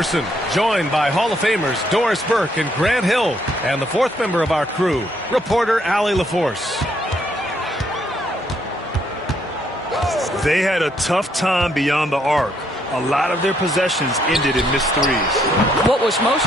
Anderson, joined by Hall of Famers Doris Burke and Grant Hill, and the fourth member of our crew, reporter Allie LaForce. They had a tough time beyond the arc. A lot of their possessions ended in missed threes. What was most...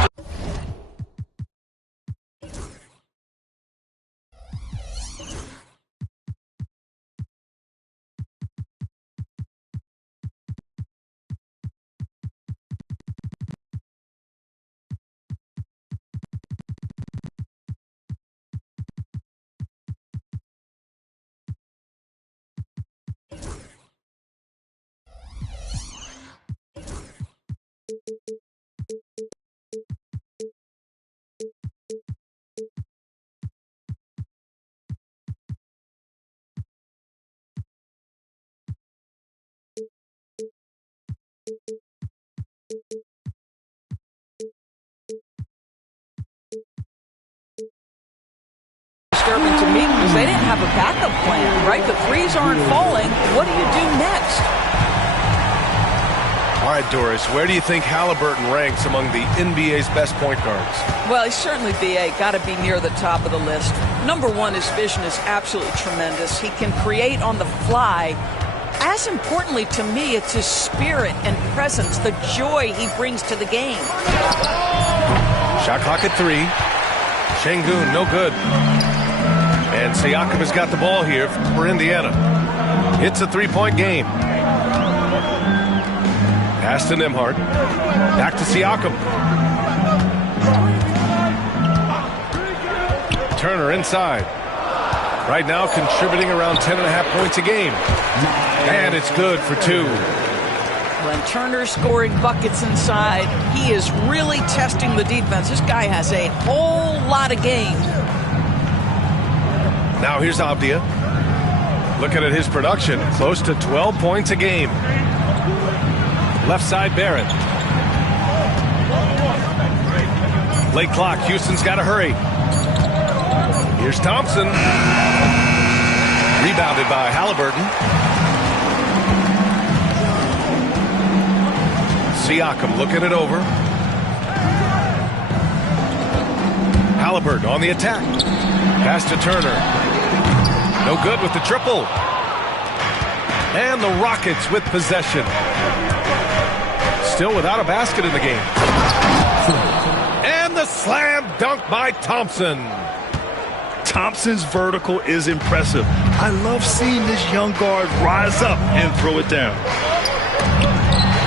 disturbing to me because they didn't have a backup plan, right? The threes aren't falling. What do you do next? All right, Doris, where do you think Halliburton ranks among the NBA's best point guards? Well, he's certainly, B.A., got to be near the top of the list. Number one, his vision is absolutely tremendous. He can create on the fly. As importantly to me, it's his spirit and presence, the joy he brings to the game. Shot clock at 3. Şengün, no good. And Siakam has got the ball here for Indiana. It's a three-point game. Pass to Nembhard. Back to Siakam. Turner inside. Right now contributing around 10.5 points a game. And it's good for 2. When Turner's scoring buckets inside, he is really testing the defense. This guy has a whole lot of game. Now here's Avdia. Looking at his production, close to 12 points a game. Left side, Barrett. Late clock, Houston's got to hurry. Here's Thompson. Rebounded by Halliburton. Siakam looking it over. Halliburton on the attack. Pass to Turner. No good with the triple. And the Rockets with possession. Still without a basket in the game. And the slam dunk by Thompson. Thompson's vertical is impressive. I love seeing this young guard rise up and throw it down.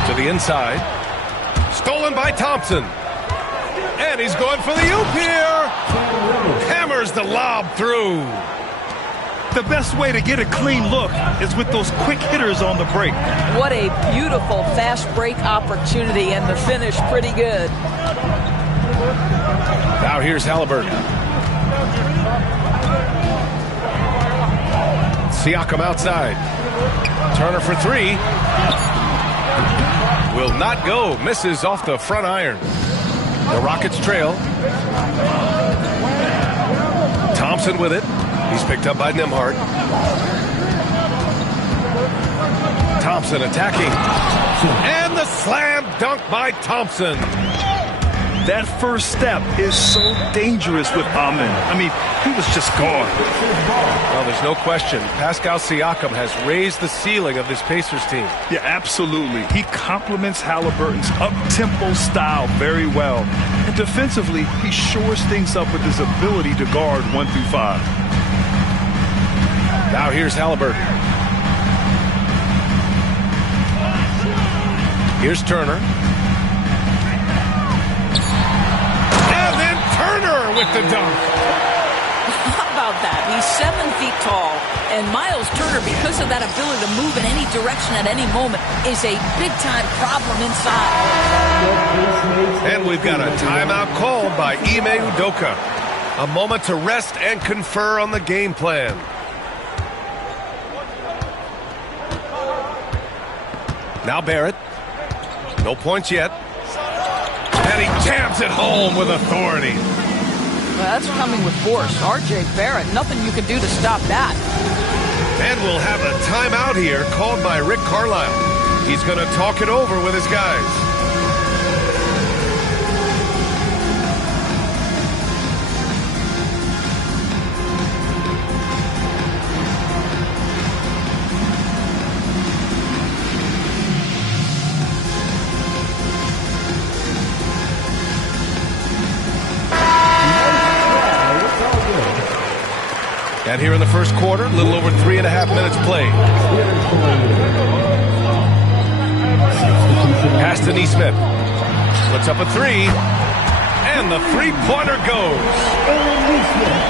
To the inside. Stolen by Thompson. And he's going for the oop here. Hammers the lob through. The best way to get a clean look is with those quick hitters on the break. What a beautiful fast break opportunity, and the finish pretty good. Now here's Halliburton. Siakam outside. Turner for 3. Will not go. Misses off the front iron. The Rockets trail. Thompson with it. He's picked up by Nembhard. Thompson attacking. And the slam dunk by Thompson. That first step is so dangerous with Amen. I mean, he was just gone. Well, there's no question. Pascal Siakam has raised the ceiling of this Pacers team. Yeah, absolutely. He complements Halliburton's up-tempo style very well. And defensively, he shores things up with his ability to guard 1 through 5. Now here's Halliburton. Here's Turner. And then Turner with the dunk. How about that? He's 7 feet tall, and Miles Turner, because of that ability to move in any direction at any moment, is a big-time problem inside. And we've got a timeout called by Ime Udoka. A moment to rest and confer on the game plan. Now Barrett. No points yet. And he jams it home with authority. Well, that's coming with force. R.J. Barrett, nothing you can do to stop that. And we'll have a timeout here called by Rick Carlisle. He's going to talk it over with his guys. And here in the first quarter, a little over 3.5 minutes played. Pass to Neesmith. Puts up a three. And the three-pointer goes.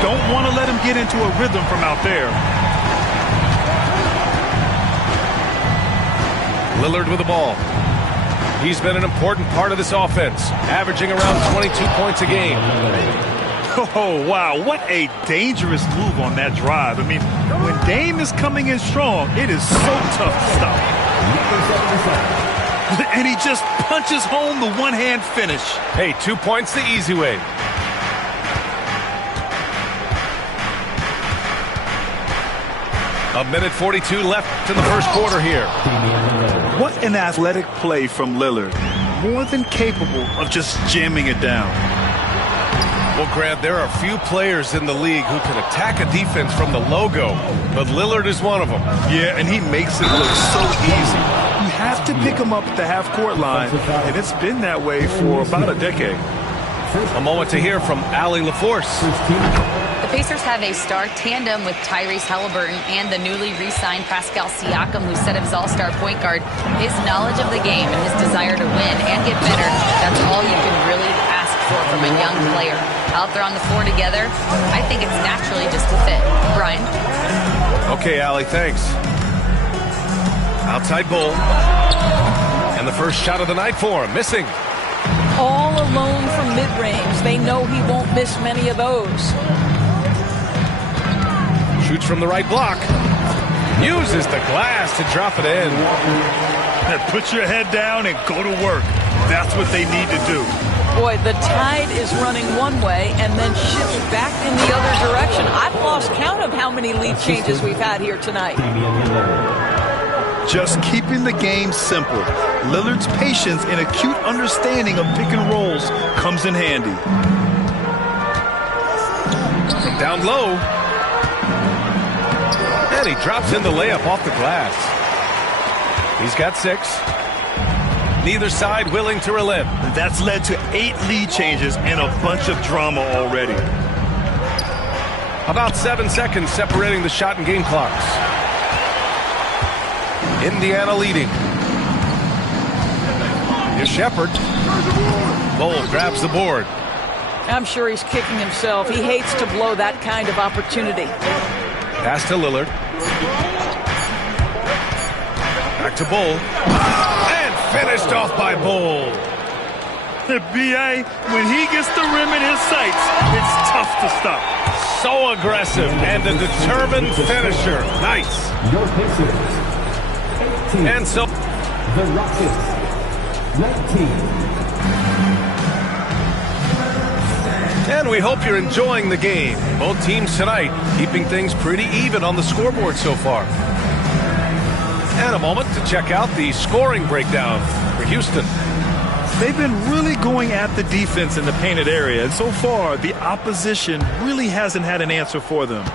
Don't want to let him get into a rhythm from out there. Lillard with the ball. He's been an important part of this offense, averaging around 22 points a game. Oh, wow. What a dangerous move on that drive. I mean, when Dame is coming in strong, it is so tough to stop. And he just punches home the one-hand finish. Hey, 2 points the easy way. A minute 42 left in the first quarter here. What an athletic play from Lillard. More than capable of just jamming it down. Well, Grant, there are few players in the league who can attack a defense from the logo, but Lillard is one of them. Yeah, and he makes it look so easy. You have to pick him up at the half-court line, and it's been that way for about a decade. A moment to hear from Allie LaForce. The Pacers have a star tandem with Tyrese Halliburton and the newly re-signed Pascal Siakam, who's set of his all-star point guard. His knowledge of the game and his desire to win and get better, that's all you can really ask for from a young player. Out there on the floor together, I think it's naturally just a fit. Brian? Okay, Allie, thanks. Outside Bull. And the first shot of the night for him, missing. All alone from mid-range. They know he won't miss many of those. Shoots from the right block. Uses the glass to drop it in. Put your head down and go to work. That's what they need to do. Boy, the tide is running one way and then shifts back in the other direction. I've lost count of how many lead changes we've had here tonight. Just keeping the game simple. Lillard's patience and acute understanding of pick and rolls comes in handy. From down low. And he drops in the layup off the glass. He's got 6. Neither side willing to relent. That's led to 8 lead changes and a bunch of drama already. About 7 seconds separating the shot and game clocks. Indiana leading. Here's Shepherd. Bull grabs the board. I'm sure he's kicking himself. He hates to blow that kind of opportunity. Pass to Lillard. Back to Bull. Finished off by Bull. B.A., when he gets the rim in his sights, it's tough to stop. So aggressive and a determined finisher. Nice. And so the Rockets 19. And we hope you're enjoying the game. Both teams tonight keeping things pretty even on the scoreboard so far. And a moment to check out the scoring breakdown for Houston. They've been really going at the defense in the painted area, and so far the opposition really hasn't had an answer for them.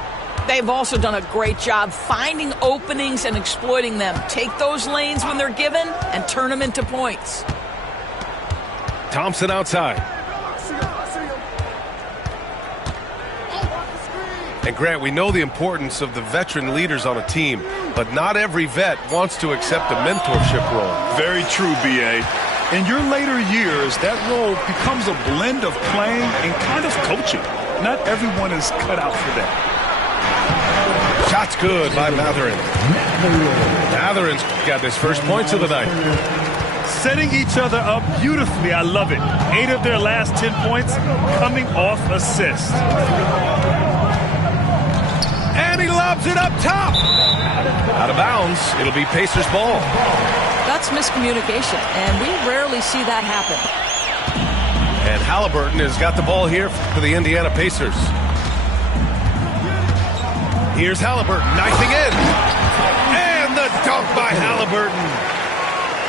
They've also done a great job finding openings and exploiting them. Take those lanes when they're given and turn them into points. Thompson outside. And Grant, we know the importance of the veteran leaders on a team, but not every vet wants to accept a mentorship role. Very true, B.A. In your later years, that role becomes a blend of playing and kind of coaching. Not everyone is cut out for that. Shot's good by Mathurin. Mathurin's got his first points of the night. Setting each other up beautifully, I love it. 8 of their last 10 points coming off assists. And he lobs it up top. Out of bounds. It'll be Pacers ball. That's miscommunication, and we rarely see that happen. And Halliburton has got the ball here for the Indiana Pacers. Here's Halliburton knifing in. And the dunk by Halliburton.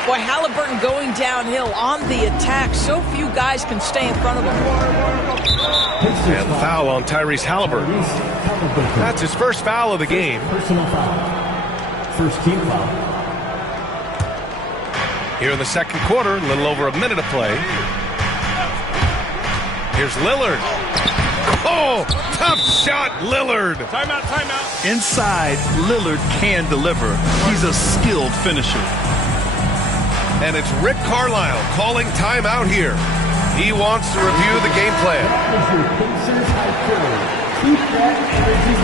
Boy, Halliburton going downhill on the attack. So few guys can stay in front of him. And the foul on Tyrese Halliburton. That's his first foul of the game. Personal foul. First team foul. Here in the second quarter, a little over a minute of play. Here's Lillard. Oh, tough shot, Lillard. Timeout, timeout. Inside, Lillard can deliver. He's a skilled finisher. And it's Rick Carlisle calling timeout here. He wants to review the game plan.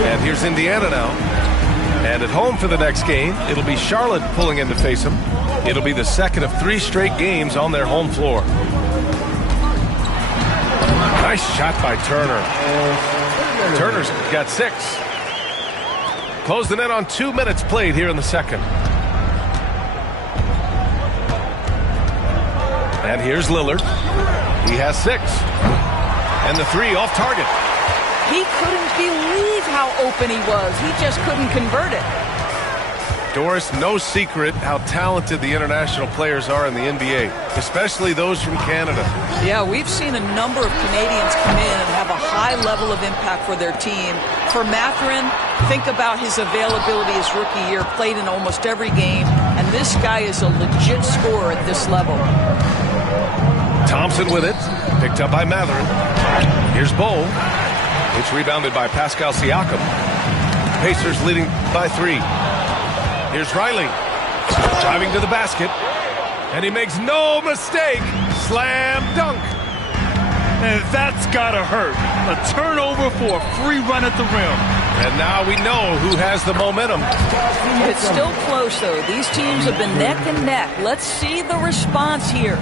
And here's Indiana now. And at home for the next game, it'll be Charlotte pulling in to face them. It'll be the second of 3 straight games on their home floor. Nice shot by Turner. Turner's got 6. Closed the net on 2 minutes played here in the second. And here's Lillard. He has 6. And the 3 off target. He couldn't believe how open he was. He just couldn't convert it. Doris, no secret how talented the international players are in the NBA, especially those from Canada. Yeah, we've seen a number of Canadians come in and have a high level of impact for their team. For Mathurin, think about his availability his rookie year, played in almost every game, and this guy is a legit scorer at this level. Thompson with it, picked up by Mathurin. Here's Bowl. It's rebounded by Pascal Siakam. Pacers leading by 3. Here's Riley, driving to the basket, and he makes no mistake. Slam dunk. And that's gotta hurt. A turnover for a free run at the rim. And now we know who has the momentum. It's still close, though. These teams have been neck and neck. Let's see the response here.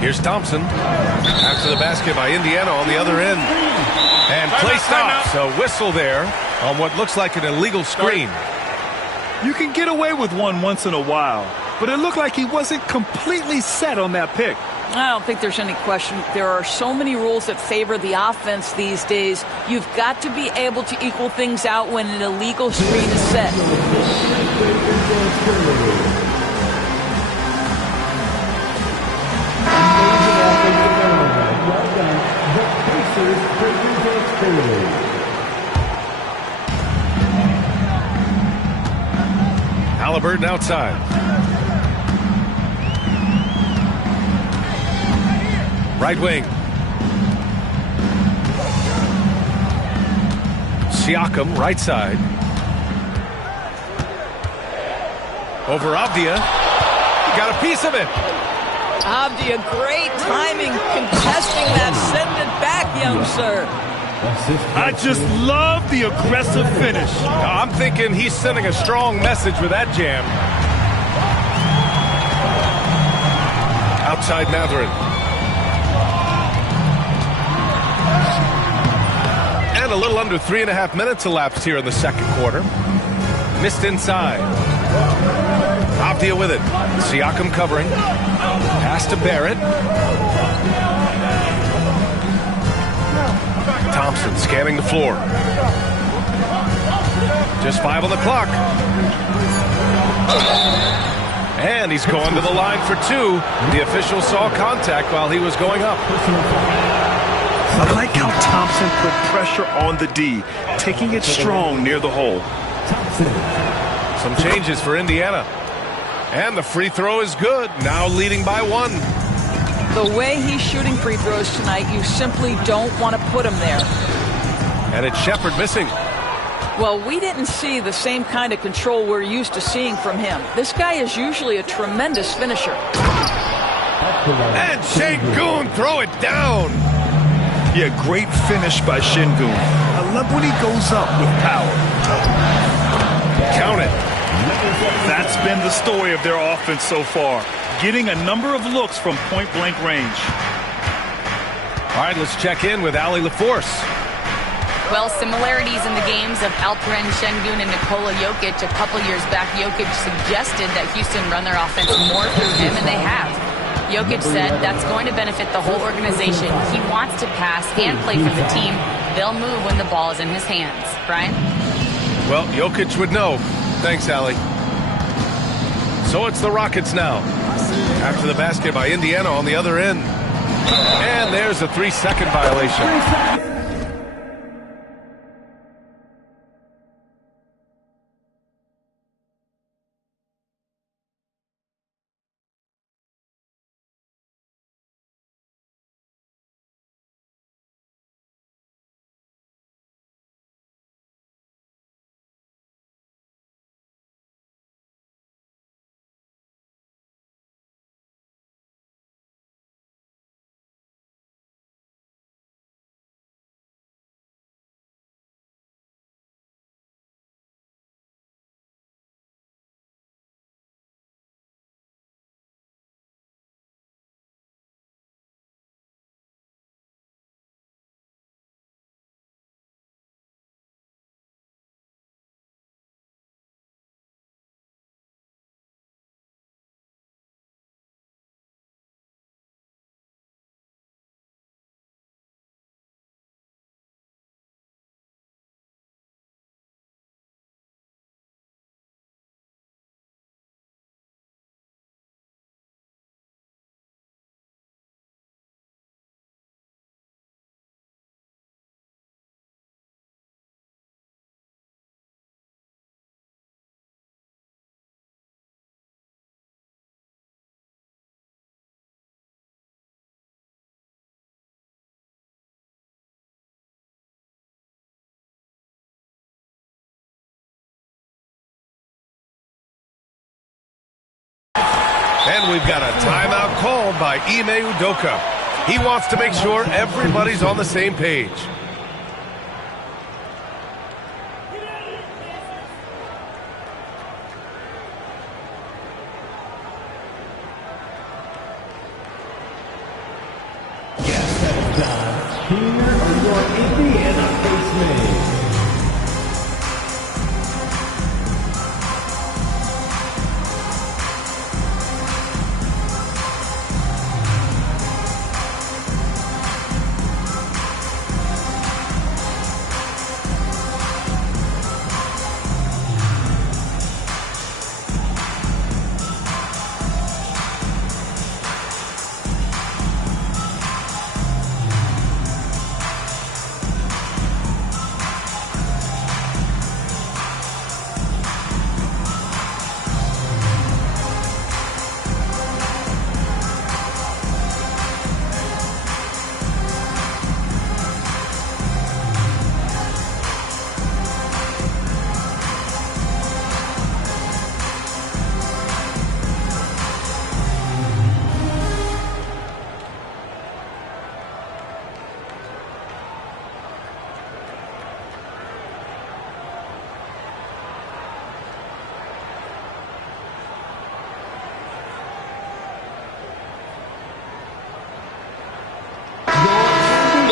Here's Thompson. After the basket by Indiana on the other end. And play stops. A whistle there on what looks like an illegal screen. You can get away with one once in a while, but it looked like he wasn't completely set on that pick. I don't think there's any question. There are so many rules that favor the offense these days. You've got to be able to equal things out when an illegal screen is set. Halliburton outside. Right wing. Siakam, right side. Over Avdia. Got a piece of it. Avdia, great timing, contesting that. Send it back, young sir. I just love the aggressive finish. I'm thinking he's sending a strong message with that jam. Outside Mathurin. And a little under 3.5 minutes elapsed here in the second quarter. Missed inside. Avdia with it. Siakam covering. Pass to Barrett. Thompson scanning the floor. Just 5 on the clock. And he's going to the line for 2. The official saw contact while he was going up. I like how Thompson put pressure on the D, taking it strong near the hole. Some changes for Indiana. And the free throw is good. Now leading by 1. The way he's shooting free throws tonight, you simply don't want to put him there. And it's Shepherd missing. Well, we didn't see the same kind of control we're used to seeing from him. This guy is usually a tremendous finisher. And Şengün throw it down. Yeah, great finish by Şengün. I love when he goes up with power. Count it. That's been the story of their offense so far. Getting a number of looks from point-blank range. All right, let's check in with Allie LaForce. Well, similarities in the games of Alperen Şengün and Nikola Jokic. A couple years back, Jokic suggested that Houston run their offense more through him, and they have. Jokic said that's going to benefit the whole organization. He wants to pass and play for the team. They'll move when the ball is in his hands. Brian? Well, Jokic would know. Thanks, Allie. So it's the Rockets now. After the basket by Indiana on the other end. And there's a 3-second violation. And we've got a timeout called by Ime Udoka. He wants to make sure everybody's on the same page. Yes, that is John. Here are your Indiana basemen.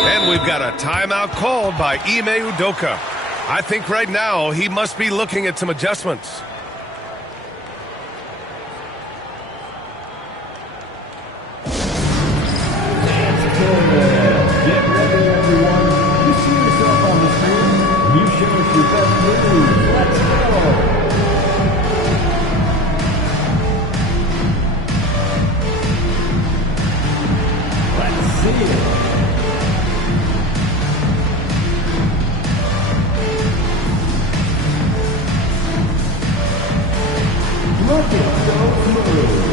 And we've got a timeout called by Ime Udoka. I think right now he must be looking at some adjustments. Get ready, everyone. You see yourself on the screen. You show us your best moves. Let's go. Let's see it. Look at those moves.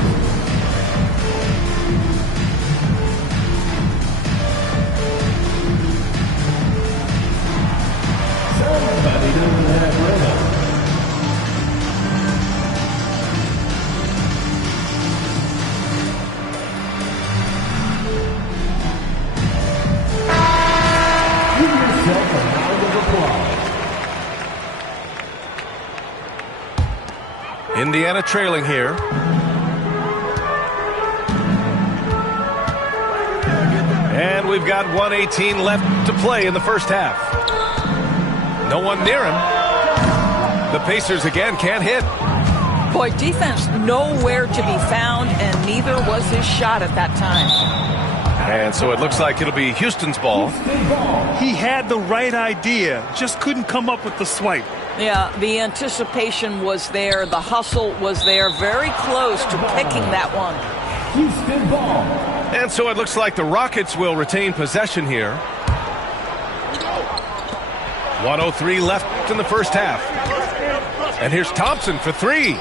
Somebody doesn't have rhythm. Give yourself a round of applause. Indiana trailing here. And we've got 1:18 left to play in the first half. No one near him. The Pacers again can't hit. Boy, defense nowhere to be found, and neither was his shot at that time. And so it looks like it'll be Houston's ball. He had the right idea, just couldn't come up with the swipe. Yeah, the anticipation was there. The hustle was there. Very close to picking that one. Houston ball. And so it looks like the Rockets will retain possession here. 1:03 left in the first half. And here's Thompson for three.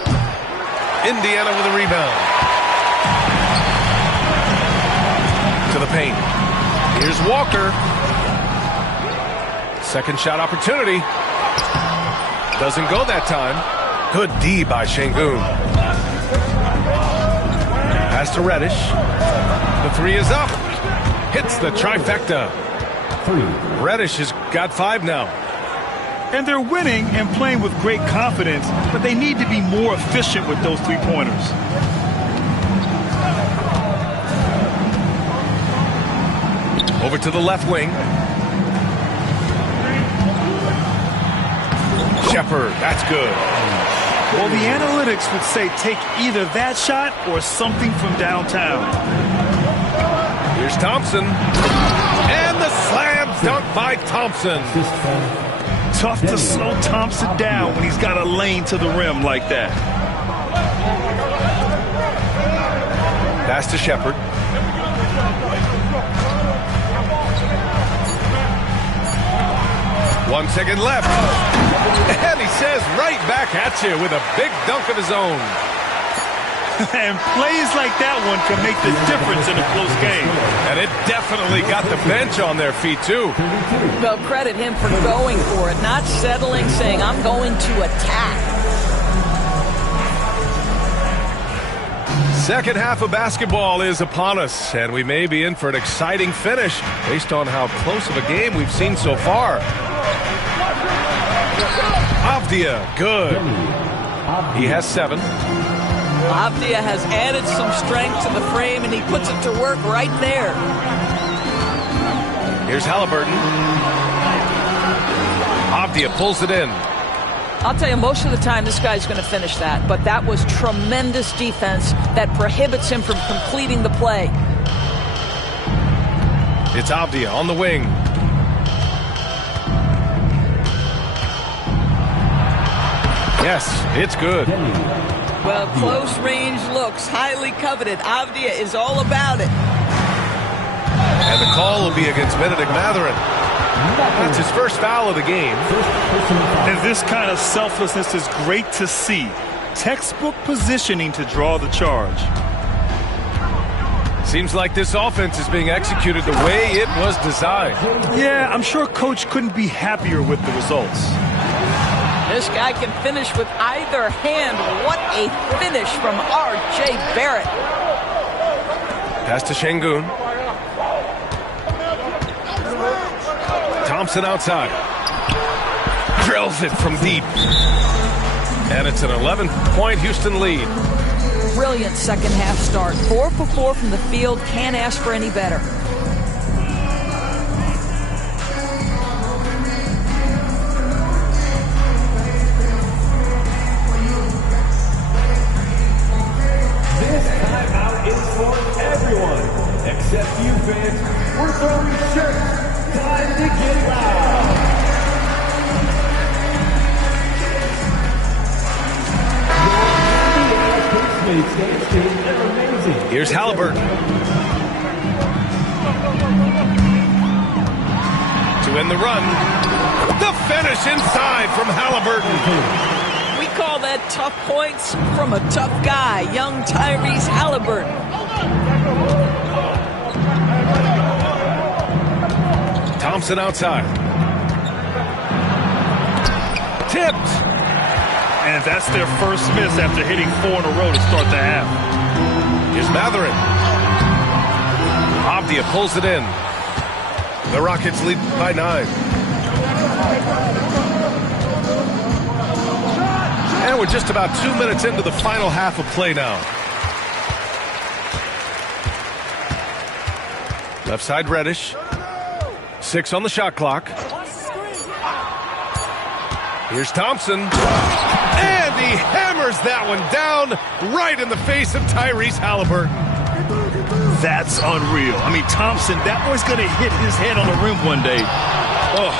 Indiana with a rebound. To the paint. Here's Walker. Second shot opportunity. Doesn't go that time. Good D by Şengün. Pass to Reddish. The three is up. Hits the trifecta. Reddish has got 5 now. And they're winning and playing with great confidence, but they need to be more efficient with those three-pointers. Over to the left wing. Shepherd, that's good. Well, the analytics would say take either that shot or something from downtown. Here's Thompson. And the slam dunk by Thompson. Tough to slow Thompson down when he's got a lane to the rim like that. Pass to Shepherd. One second left. And he says right back at you with a big dunk of his own. And plays like that one can make the difference in a close game. And it definitely got the bench on their feet, too. Well, credit him for going for it, not settling, saying, I'm going to attack. Second half of basketball is upon us, and we may be in for an exciting finish based on how close of a game we've seen so far. Avdia, good. He has 7. Avdia has added some strength to the frame, and he puts it to work right there. Here's Halliburton. Avdia pulls it in. I'll tell you, most of the time this guy's going to finish that, but that was tremendous defense that prohibits him from completing the play. It's Avdia on the wing. Yes, it's good. Well, close range looks, highly coveted. Avdia is all about it. And the call will be against Benedict Mathurin. That's his first foul of the game. And this kind of selflessness is great to see. Textbook positioning to draw the charge. Seems like this offense is being executed the way it was designed. Yeah, I'm sure Coach couldn't be happier with the results. This guy can finish with either hand. What a finish from R.J. Barrett. Pass to Şengün. Thompson outside. Drills it from deep. And it's an 11-point Houston lead. Brilliant second half start. 4 for 4 from the field. Can't ask for any better. Everyone, except you fans, we're throwing shirts. Time to get loud. Here's Halliburton. To end the run. The finish inside from Halliburton. We call that tough points from a tough guy, young Tyrese Halliburton. Thompson outside. Tipped. And that's their first miss after hitting 4 in a row to start the half. Here's Mathurin. Avdia pulls it in. The Rockets lead by 9. And we're just about 2 minutes into the final half of play now. Left side Reddish. 6 on the shot clock. Here's Thompson. And he hammers hammers that one down right in the face of Tyrese Halliburton. That's unreal. I mean, Thompson, that boy's going to hit his head on the rim one day. Oh.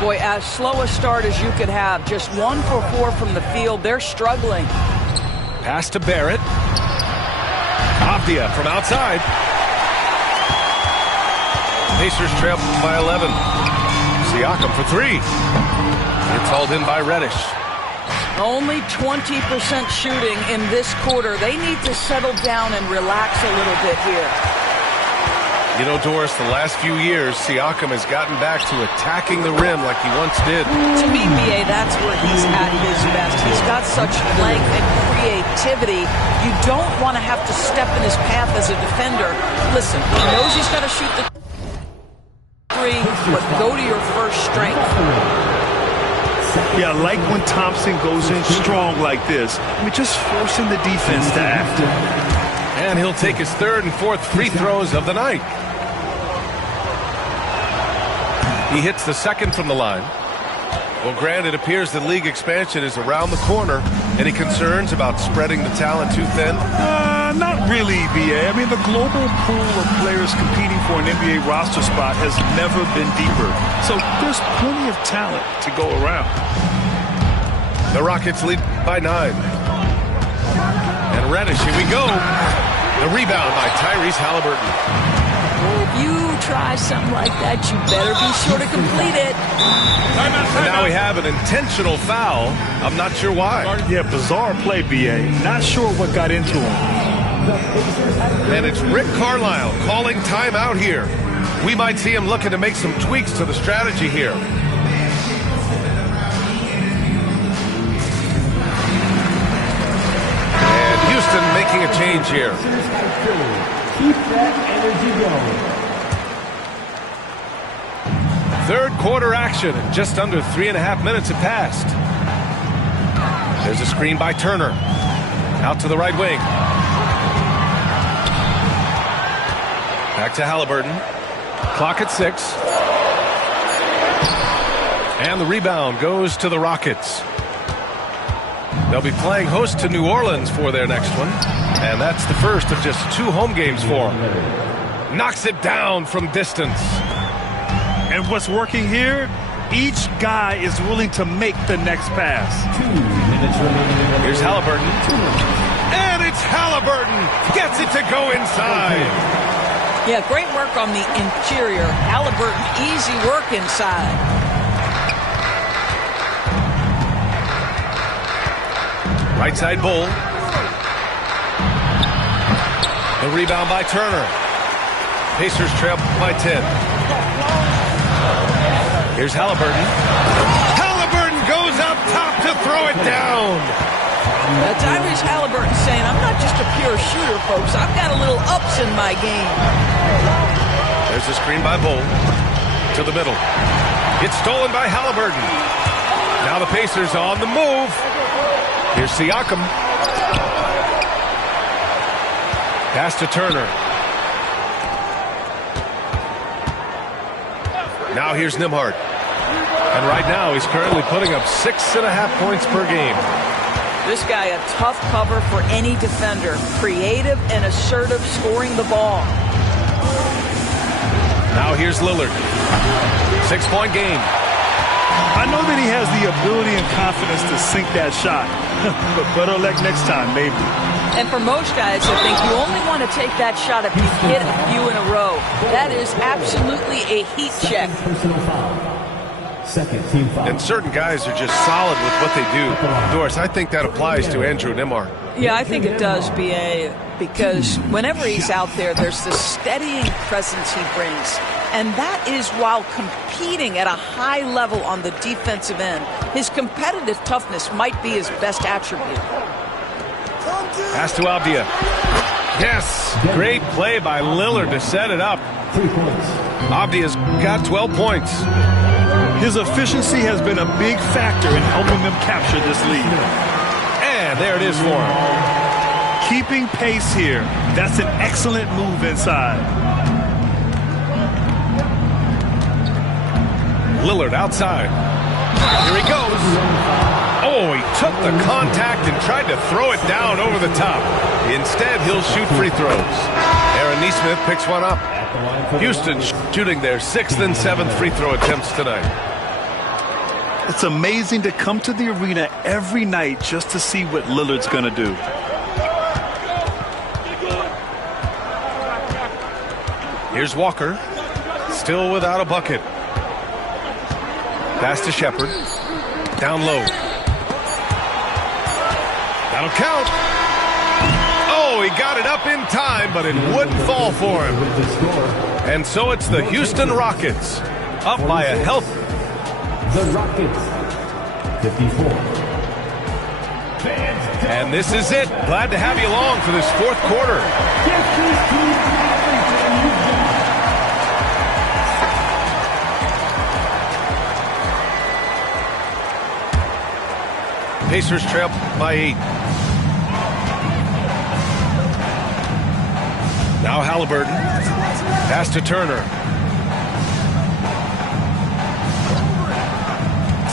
Boy, as slow a start as you could have. Just 1 for 4 from the field. They're struggling. Pass to Barrett. Avdia from outside. Pacers trail by 11. Siakam for 3. It's hauled in by Reddish. Only 20% shooting in this quarter. They need to settle down and relax a little bit here. You know, Doris, the last few years, Siakam has gotten back to attacking the rim like he once did. To me, BA, that's where he's at his best. He's got such length and creativity. You don't want to have to step in his path as a defender. Listen, he knows he's got to shoot the 3, but go to your first strength. Yeah, I like when Thompson goes in strong like this. I mean, just forcing the defense to act. And he'll take his 3rd and 4th free throws of the night. He hits the 2nd from the line. Well, Grant, it appears that league expansion is around the corner. Any concerns about spreading the talent too thin? Not really, BA. I mean, the global pool of players competing for an NBA roster spot has never been deeper. So there's plenty of talent to go around. The Rockets lead by 9. And Reddish, here we go. The rebound by Tyrese Halliburton. If you try something like that, you better be sure to complete it. And now we have an intentional foul. I'm not sure why. Yeah, bizarre play, BA. Not sure what got into him. And it's Rick Carlisle calling timeout here. We might see him looking to make some tweaks to the strategy here. And Houston making a change here. Keep that energy going. 3rd quarter action. Just under 3.5 minutes have passed. There's a screen by Turner. Out to the right wing. Back to Halliburton. Clock at 6. And the rebound goes to the Rockets. They'll be playing host to New Orleans for their next one. And that's the first of just 2 home games for them. Knocks it down from distance. And what's working here, each guy is willing to make the next pass. 2 minutes remaining. Here's Halliburton. And it's Halliburton. Gets it to go inside. Yeah, great work on the interior. Halliburton, easy work inside. Right side Bull. The rebound by Turner. Pacers trail by 10. Here's Halliburton. Halliburton goes up top to throw it down. Tyrese Halliburton saying, I'm not just a pure shooter, folks. I've got a little ups in my game. There's a screen by Bull. To the middle. It's stolen by Halliburton. Now the Pacers on the move. Here's Siakam. Pass to Turner. Now here's Nembhard. And right now he's currently putting up 6.5 points per game. This guy a tough cover for any defender. Creative and assertive scoring the ball. Now here's Lillard. 6-point game. I know that he has the ability and confidence to sink that shot. But better luck next time, maybe. And for most guys, I think you only want to take that shot if you hit a few in a row. That is absolutely a heat check. Personal foul. 2nd team foul. And certain guys are just solid with what they do. Doris, I think that applies to Andrew Nembhard. Yeah, I think it does, B.A., because whenever he's out there, there's this steadying presence he brings. And that is while competing at a high level on the defensive end. His competitive toughness might be his best attribute. Pass to Avdia. Yes, great play by Lillard to set it up. 3 points. Avdia's got 12 points. His efficiency has been a big factor in helping them capture this lead. And there it is for him. Keeping pace here. That's an excellent move inside. Lillard outside. Here he goes. Oh, he took the contact and tried to throw it down over the top. Instead, he'll shoot free throws. Aaron Nesmith picks one up. Houston shooting their 6th and 7th free throw attempts tonight. It's amazing to come to the arena every night just to see what Lillard's going to do. Here's Walker, still without a bucket. Pass to Shepard. Down low. That'll count. Oh, he got it up in time, but it wouldn't fall for him. And so it's the Houston Rockets, up by a healthy. The Rockets, 54. And this is it. Glad to have you along for this 4th quarter. Pacers trail by 8. Now Halliburton. Pass to Turner.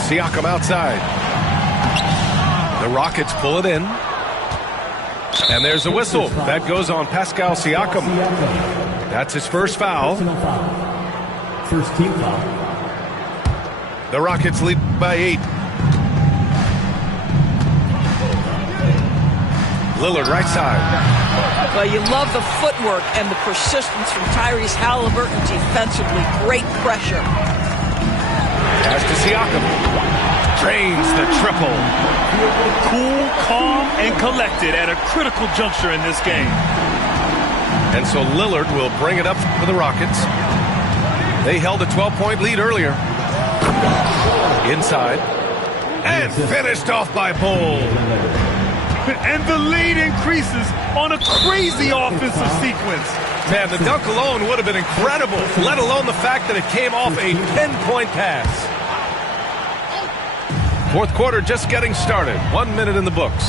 Siakam outside. The Rockets pull it in. And there's a whistle. That goes on Pascal Siakam. That's his first foul. First team foul. The Rockets lead by 8. Lillard right side. Well, you love the footwork and the persistence from Tyrese Halliburton defensively. Great pressure. Pass to Siakam. Drains the triple. Cool, calm, and collected at a critical juncture in this game. And so Lillard will bring it up for the Rockets. They held a 12-point lead earlier. Inside. And finished off by Bol. And the lead increases on a crazy offensive sequence. Man, the dunk alone would have been incredible, let alone the fact that it came off a 10-point pass. 4th quarter just getting started. 1 minute in the books.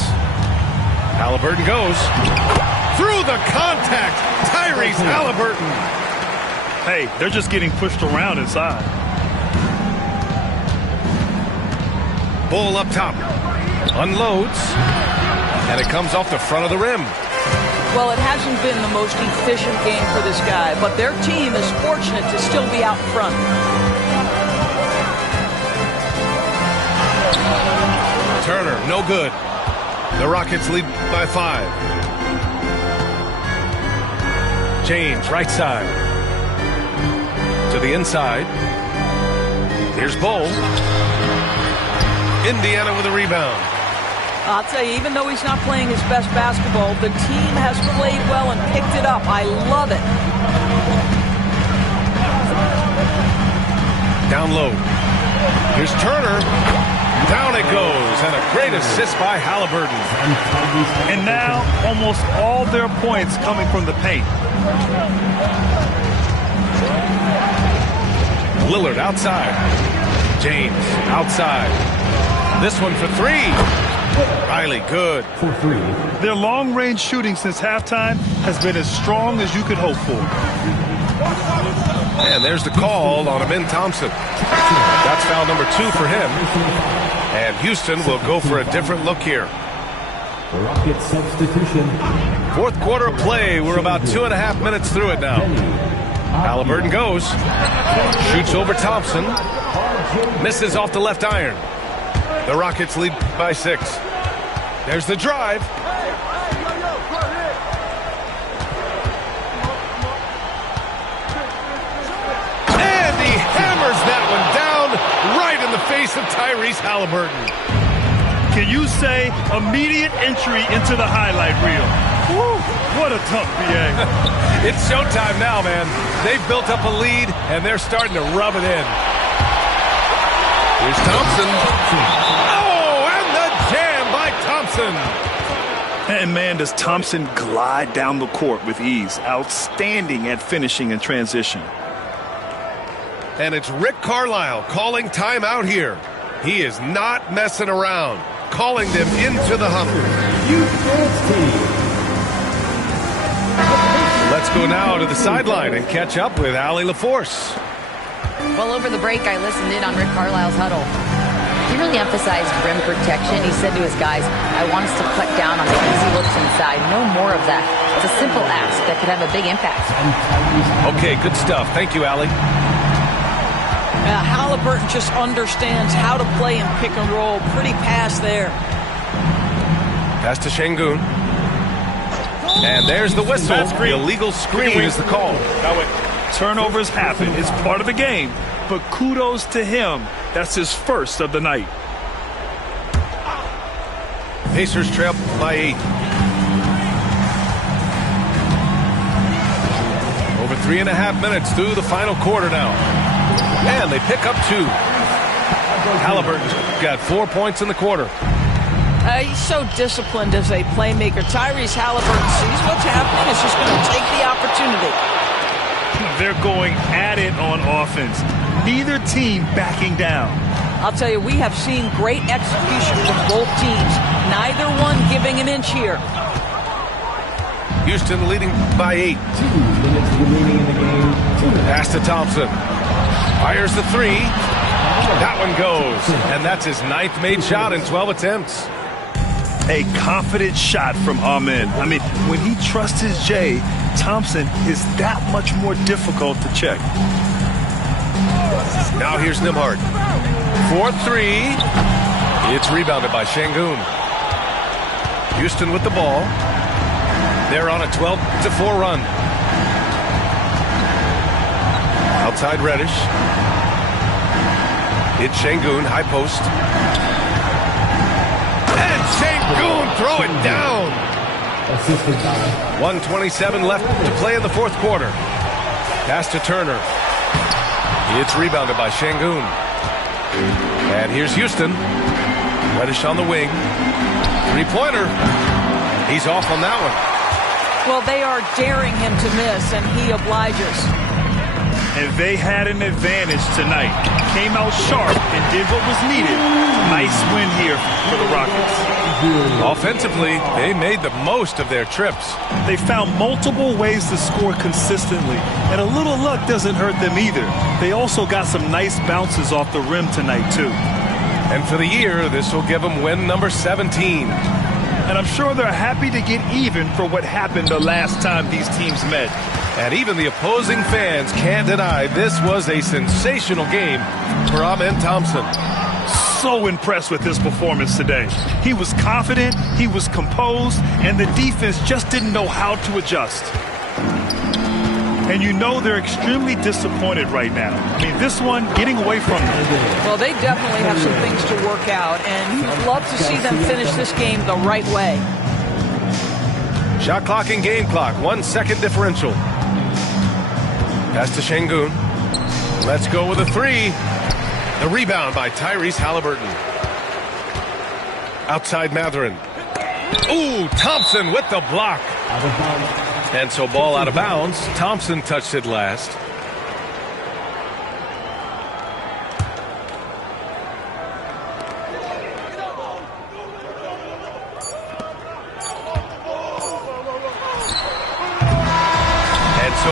Halliburton goes. Through the contact, Tyrese Halliburton. Hey, they're just getting pushed around inside. Bol up top. Unloads. And it comes off the front of the rim. Well, it hasn't been the most efficient game for this guy, but their team is fortunate to still be out front. Turner, no good. The Rockets lead by 5. James, right side. To the inside. Here's Bol. Indiana with a rebound. I'll tell you, even though he's not playing his best basketball, the team has played well and picked it up. I love it. Down low. Here's Turner. Down it goes. And a great assist by Halliburton. And now, almost all their points coming from the paint. Lillard outside. James outside. This one for 3. Riley, good. For 3. Their long-range shooting since halftime has been as strong as you could hope for. And there's the call on Amin Thompson. That's foul number 2 for him. And Houston will go for a different look here. The Rockets substitution. 4th quarter of play. We're about 2.5 minutes through it now. Halliburton goes. Shoots over Thompson. Misses off the left iron. The Rockets lead by 6. There's the drive. And he hammers that one down right in the face of Tyrese Halliburton. Can you say immediate entry into the highlight reel? Woo, what a tough BA. It's showtime now, man. They've built up a lead, and they're starting to rub it in. Here's Thompson. Oh, and the jam by Thompson. And man, does Thompson glide down the court with ease. Outstanding at finishing in transition. And it's Rick Carlisle calling timeout here. He is not messing around. Calling them into the huddle. Let's go now to the sideline and catch up with Allie LaForce. Well, over the break, I listened in on Rick Carlisle's huddle. He really emphasized rim protection. He said to his guys, I want us to cut down on the easy looks inside. No more of that. It's a simple ask that could have a big impact. Okay, good stuff. Thank you, Allie. Halliburton just understands how to play in pick and roll. Pretty pass there. Pass to Şengün. And there's the whistle. The illegal screen is the call. Turnovers happen. It's part of the game. But kudos to him. That's his first of the night. Pacers trail by 8. Over 3.5 minutes through the final quarter now. And they pick up 2. Halliburton's got 4 points in the quarter. He's so disciplined as a playmaker. Tyrese Halliburton sees what's happening. He's just going to take the opportunity. They're going at it on offense. Neither team backing down. I'll tell you, we have seen great execution from both teams. Neither one giving an inch here. Houston leading by 8. 2 minutes remaining in the game. Pass to Thompson. Fires the 3. That one goes. And that's his 9th made shot in 12 attempts. A confident shot from Amen. I mean, when he trusts his J, Thompson is that much more difficult to check. Now here's Nembhard. 4-3. It's rebounded by Şengün. Houston with the ball. They're on a 12-4 run. Outside Reddish. It's Şengün, high post. And Şengün, throw it down. Assisted by 1:27 left to play in the fourth quarter. Pass to Turner. It's rebounded by Şengün. And here's Houston. Reddish on the wing. Three-pointer. He's off on that one. Well, they are daring him to miss, and he obliges. And they had an advantage tonight. Came out sharp and did what was needed. Nice win here for the Rockets. Offensively, they made the most of their trips. They found multiple ways to score consistently, and a little luck doesn't hurt them either. They also got some nice bounces off the rim tonight, too. And for the year, this will give them win number 17. And I'm sure they're happy to get even for what happened the last time these teams met. And even the opposing fans can't deny this was a sensational game for Amen Thompson. So impressed with his performance today. He was confident, he was composed, and the defense just didn't know how to adjust. And you know they're extremely disappointed right now. I mean, this one getting away from them. Well, they definitely have some things to work out, and you'd love to see them finish this game the right way. Shot clock and game clock, 1 second differential. Pass to Şengün. Let's go with a 3. The rebound by Tyrese Halliburton. Outside Mathurin. Ooh, Thompson with the block. out of bounds. And so ball out of bounds. Thompson touched it last.